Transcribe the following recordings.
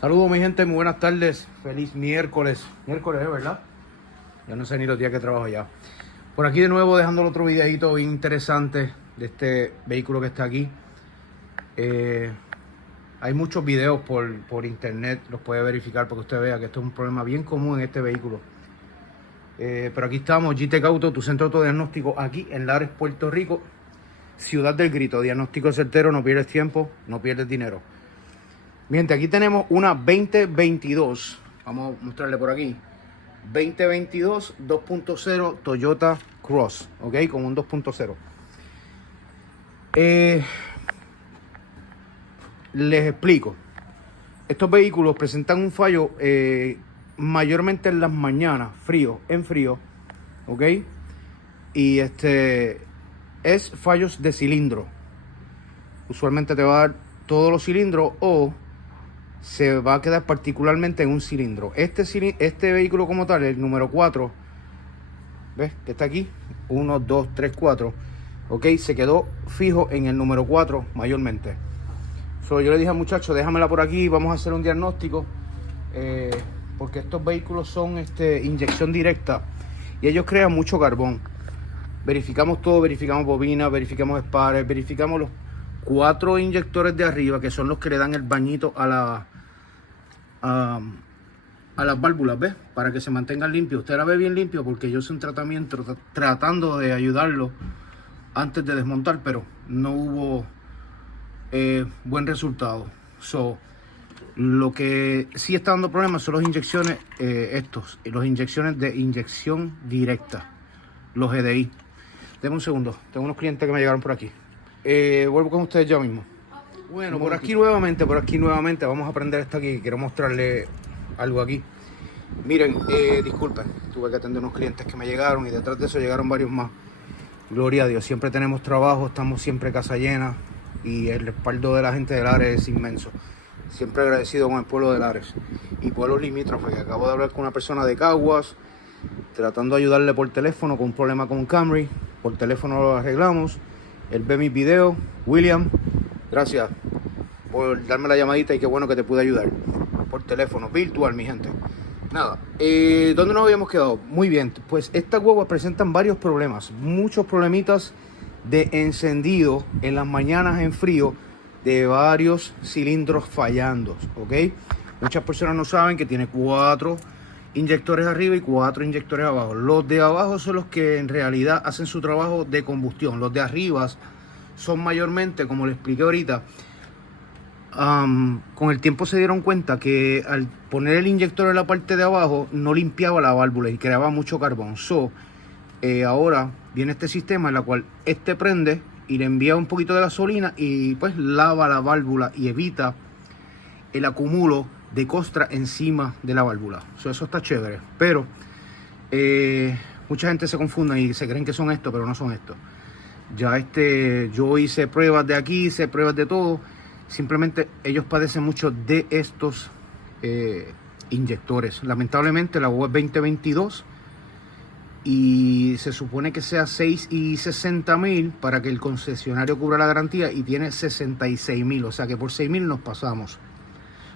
Saludos mi gente, muy buenas tardes, feliz miércoles, ¿verdad? Ya no sé ni los días que trabajo ya. Por aquí de nuevo dejando otro videito bien interesante de este vehículo que está aquí. Hay muchos videos por internet, los puede verificar para que usted vea que esto es un problema bien común en este vehículo. Pero aquí estamos, GTEC Auto, tu centro autodiagnóstico aquí en Lares, Puerto Rico, Ciudad del Grito, diagnóstico certero, no pierdes tiempo, no pierdes dinero. Bien, aquí tenemos una 2022, vamos a mostrarle por aquí, 2022 2.0 Toyota Cross, ok, con un 2.0. Les explico, estos vehículos presentan un fallo mayormente en las mañanas, en frío, ok, y es fallos de cilindro. Usualmente te va a dar todos los cilindros o se va a quedar particularmente en un cilindro. Este vehículo como tal, el número 4, ¿ves? Que está aquí, 1, 2, 3, 4, ok, se quedó fijo en el número 4 mayormente. Yo le dije al muchacho, déjamela por aquí, vamos a hacer un diagnóstico, porque estos vehículos son inyección directa y ellos crean mucho carbón. Verificamos todo, verificamos bobinas, verificamos spares, verificamos los 4 inyectores de arriba, que son los que le dan el bañito a las válvulas, ¿ves? Para que se mantengan limpios. Usted la ve bien limpio porque yo hice un tratamiento tratando de ayudarlo antes de desmontar, pero no hubo buen resultado. Lo que sí está dando problemas son las inyecciones, los inyecciones de inyección directa, los GDI. Deme un segundo, tengo unos clientes que me llegaron por aquí. Vuelvo con ustedes ya mismo. Bueno, por aquí nuevamente vamos a prender esto aquí. Quiero mostrarle algo aquí. Miren, disculpen, tuve que atender unos clientes que me llegaron y detrás de eso llegaron varios más. Gloria a Dios, siempre tenemos trabajo, estamos siempre casa llena y el respaldo de la gente de Lares es inmenso. Siempre agradecido con el pueblo de Lares y pueblos limítrofes, que acabo de hablar con una persona de Caguas, tratando de ayudarle por teléfono con un problema con Camry. Por teléfono lo arreglamos. Él ve mis videos. William, gracias por darme la llamadita y qué bueno que te pude ayudar. Por teléfono, virtual, mi gente. Nada, ¿dónde nos habíamos quedado? Muy bien, pues estas guaguas presentan varios problemas. Muchos problemitas de encendido en las mañanas en frío, de varios cilindros fallando, ¿ok? Muchas personas no saben que tiene 4 inyectores arriba y 4 inyectores abajo. Los de abajo son los que en realidad hacen su trabajo de combustión. Los de arriba son mayormente, como les expliqué ahorita, con el tiempo se dieron cuenta que al poner el inyector en la parte de abajo no limpiaba la válvula y creaba mucho carbón. Ahora viene este sistema en la cual prende y le envía un poquito de gasolina y pues lava la válvula y evita el acumulo de costra encima de la válvula. Eso está chévere, pero mucha gente se confunde y se creen que son esto, pero no son esto. Ya yo hice pruebas de aquí, hice pruebas de todo. Simplemente ellos padecen mucho de estos inyectores. Lamentablemente la web 2022 y se supone que sea 6 y 60 mil para que el concesionario cubra la garantía y tiene 66 mil, o sea que por 6 mil nos pasamos.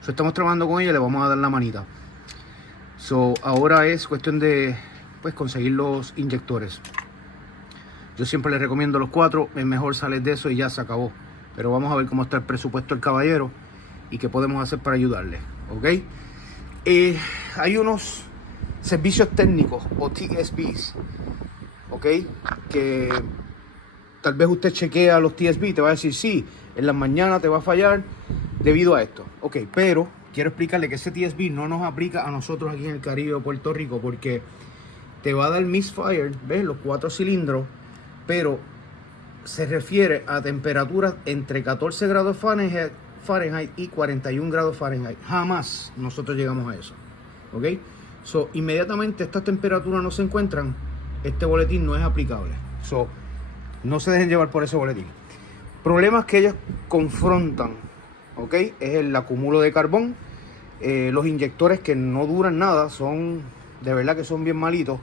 Estamos trabajando con ella y le vamos a dar la manita. Ahora es cuestión de pues conseguir los inyectores. Yo siempre les recomiendo los 4, es mejor salir de eso y ya se acabó. Pero vamos a ver cómo está el presupuesto del caballero y qué podemos hacer para ayudarle, ¿ok? Hay unos servicios técnicos o TSBs, ¿ok? Que tal vez usted chequea los TSB y te va a decir, sí, en las mañanas te va a fallar debido a esto. Ok, pero quiero explicarle que ese TSB no nos aplica a nosotros aquí en el Caribe de Puerto Rico porque te va a dar misfire, ¿ves? Los 4 cilindros, pero se refiere a temperaturas entre 14 grados Fahrenheit y 41 grados Fahrenheit. Jamás nosotros llegamos a eso, ¿ok? Inmediatamente estas temperaturas no se encuentran, este boletín no es aplicable. No se dejen llevar por ese boletín. Problemas que ellos confrontan, ¿ok? Es el acumulo de carbón, los inyectores que no duran nada, son de verdad que son bien malitos.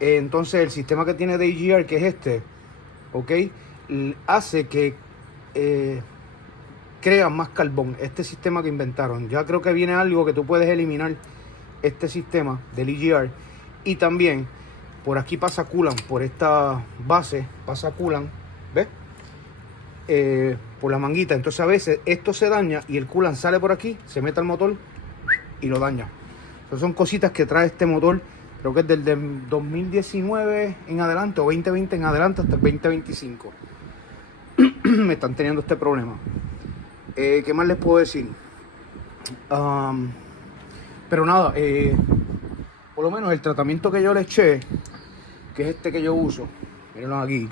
Entonces el sistema que tiene DGR, que es ¿ok? Hace que crea más carbón. Este sistema que inventaron, ya creo que viene algo que tú puedes eliminar este sistema del EGR. Y también por aquí pasa coolant, por esta base pasa coolant, ¿ves? Por la manguita. Entonces a veces esto se daña y el coolant sale por aquí, se mete al motor y lo daña. Entonces son cositas que trae este motor. Creo que es del 2019 en adelante o 2020 en adelante hasta el 2025. Me están teniendo este problema. ¿Qué más les puedo decir? Pero nada, por lo menos el tratamiento que yo le eché, que es este que yo uso, mírenlo aquí,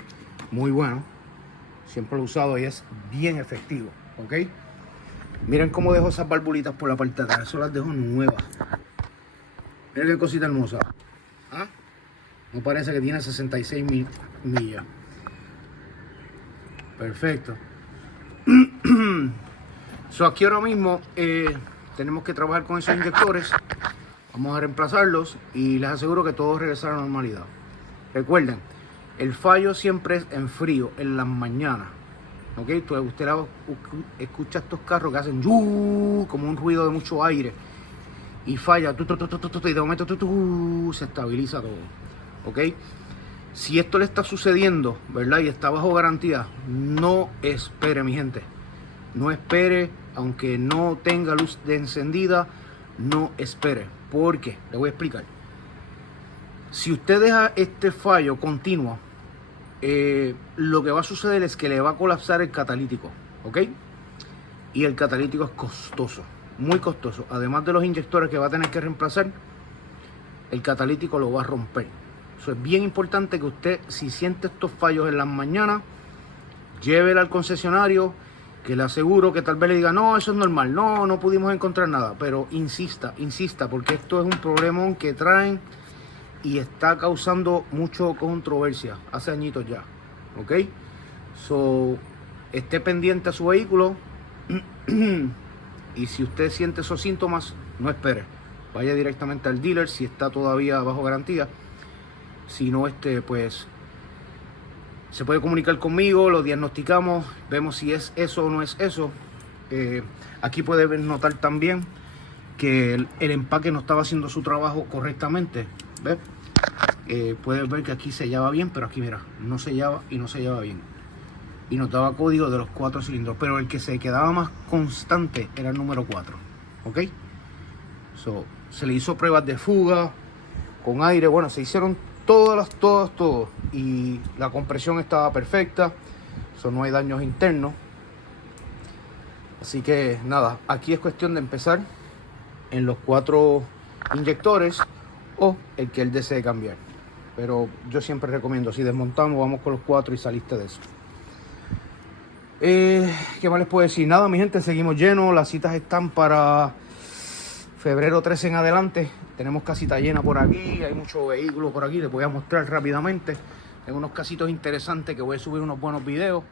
muy bueno. Siempre lo he usado y es bien efectivo, ¿ok? Miren cómo dejo esas valvulitas por la parte de atrás, eso las dejo nuevas. Miren qué cosita hermosa. ¿Ah? No parece que tiene 66 millas. Perfecto. Aquí ahora mismo tenemos que trabajar con esos inyectores. Vamos a reemplazarlos y les aseguro que todo regresará a la normalidad. Recuerden, el fallo siempre es en frío, en las mañanas. ¿Ok? Usted escucha estos carros que hacen como un ruido de mucho aire y falla, y de momento se estabiliza todo. ¿Ok? Si esto le está sucediendo, ¿verdad? Y está bajo garantía, no espere, mi gente. No espere, aunque no tenga luz de encendida, no espere. ¿Por qué? Le voy a explicar. Si usted deja este fallo continuo, lo que va a suceder es que le va a colapsar el catalítico, ¿ok? Y el catalítico es costoso, muy costoso. Además de los inyectores que va a tener que reemplazar, el catalítico lo va a romper. Eso es bien importante que usted, si siente estos fallos en las mañanas, llévela al concesionario, que le aseguro que tal vez le diga, no, eso es normal, no pudimos encontrar nada. Pero insista, porque esto es un problemón que traen y está causando mucha controversia hace añitos ya, ¿ok? Esté pendiente a su vehículo y si usted siente esos síntomas, no espere. Vaya directamente al dealer si está todavía bajo garantía. Si no, pues se puede comunicar conmigo, lo diagnosticamos, vemos si es eso o no es eso. Aquí puede notar también que el empaque no estaba haciendo su trabajo correctamente. ¿Ves? Puedes ver que aquí sellaba bien, pero aquí mira, no sellaba y no sellaba bien. Y nos daba código de los 4 cilindros, pero el que se quedaba más constante era el número 4. ¿Ok? Se le hizo pruebas de fuga con aire, bueno, se hicieron todas. Y la compresión estaba perfecta, no hay daños internos. Así que nada, aquí es cuestión de empezar en los 4 inyectores o el que él desee cambiar. Pero yo siempre recomiendo, si desmontamos, vamos con los 4 y saliste de eso. ¿Qué más les puedo decir? Nada, mi gente, seguimos llenos. Las citas están para febrero 13 en adelante. Tenemos casita llena por aquí, hay muchos vehículos por aquí. Les voy a mostrar rápidamente. Tengo unos casitos interesantes que voy a subir unos buenos videos.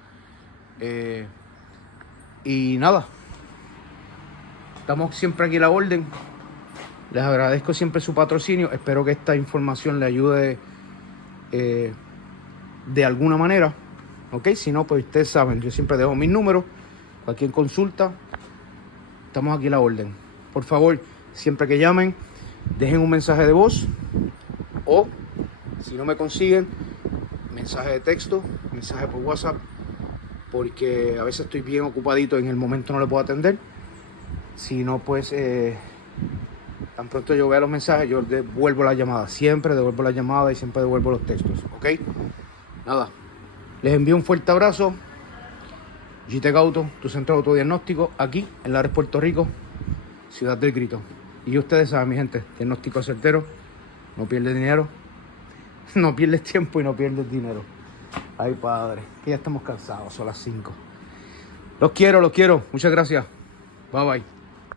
Y nada, estamos siempre aquí a la orden. Les agradezco siempre su patrocinio. Espero que esta información le ayude de alguna manera. Ok, si no, pues ustedes saben, yo siempre dejo mis números. Cualquier consulta, estamos aquí a la orden. Por favor, siempre que llamen, dejen un mensaje de voz. O, si no me consiguen, mensaje de texto, mensaje por WhatsApp. Porque a veces estoy bien ocupadito, en el momento no le puedo atender. Si no, pues tan pronto yo vea los mensajes, yo devuelvo la llamada. Siempre devuelvo la llamada y siempre devuelvo los textos. ¿Ok? Nada. Les envío un fuerte abrazo. GTEC Auto, tu centro de autodiagnóstico, aquí en Lares, Puerto Rico, Ciudad del Grito. Y ustedes saben, mi gente, diagnóstico certero, no pierdes dinero, no pierdes tiempo y no pierdes dinero. Ay, padre, que ya estamos cansados, son las 5. Los quiero. Muchas gracias. Bye, bye.